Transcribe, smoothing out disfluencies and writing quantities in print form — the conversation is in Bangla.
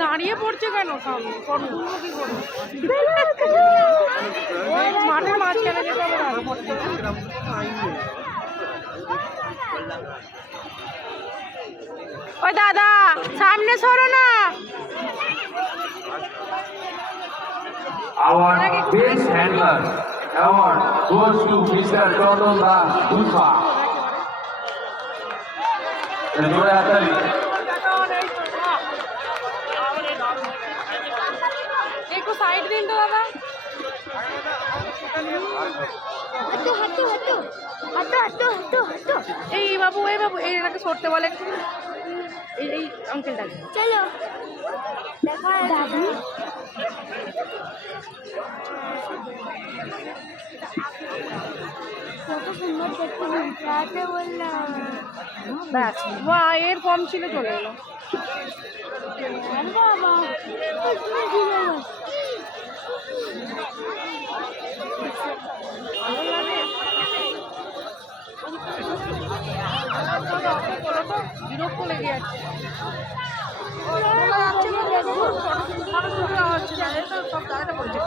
দাঁড়িয়ে পড়ছে কেন সামনে তুলবো কি করে মাঠের মাঝখানে যেতে হবে ওই দাদা সামনে সরো না Our best handler award goes to Mr. Chandra Dusha. একটু সাইড দিন তো দাদা এই বাবু এটাকে সরতে বলে এই আঙ্কেলটা চলো দেখা দাদু কত সুন্দর দেখতে রাতে বললাম ব্যাস বা এর কম ছিল চলে এলো বাবা বিরক্ত লেগে যাচ্ছে সব জায়গাটা বলছে